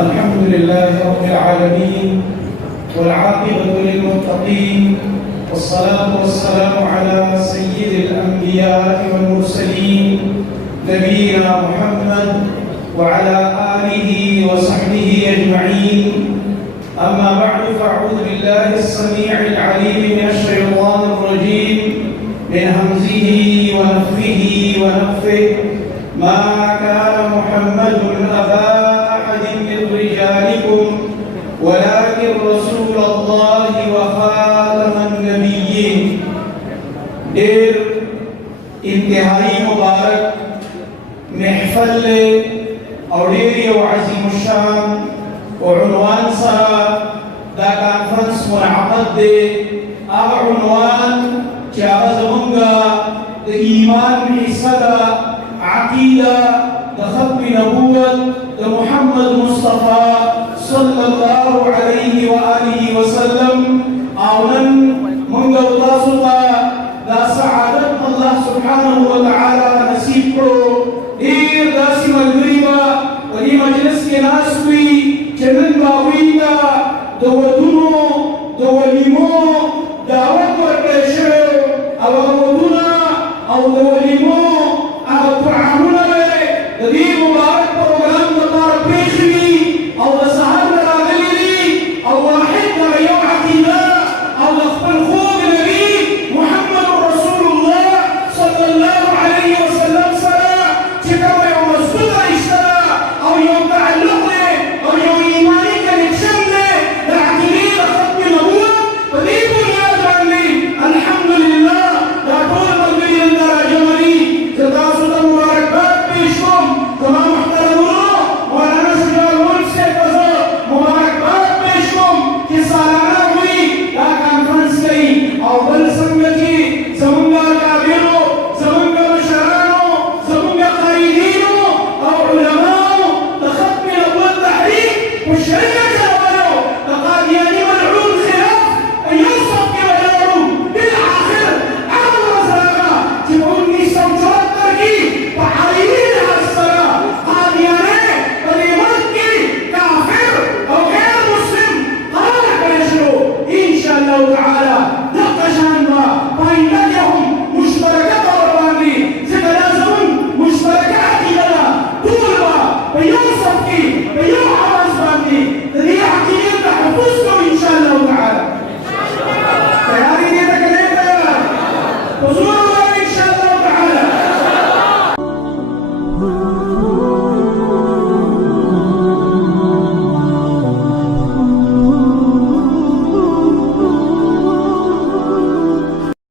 الحمد لله رب العالمين والعاقبة للمتقين والصلاة والسلام على سيد الأنبياء والمرسلين نبينا محمد وعلى آله وصحبه أجمعين. أما بعد فأعوذ بالله السميع العليم من الشيطان الرجيم من همزه ونفخه ونفثه. ما كان محمد أبا أحد من رجالكم ولكن رسول الله وخاتم النبيين. ډېر انتهایی مبارک محفل او ډېر یو عظیم الشان وعنوان سره دا کانفرنس منعقد دی. هغه عنوان چې هغه زمونږ د ایمان حصه ده، عقیده د ختم نبوت د محمد مصطفى صلی الله علیه و آله وسلم. او نن موږ او تاسو ته دا سعادت الله سبحانه وتعالی نصیب کړو. ډېر داسې ملګري به په دې مجلس کې ناست وي چې نن به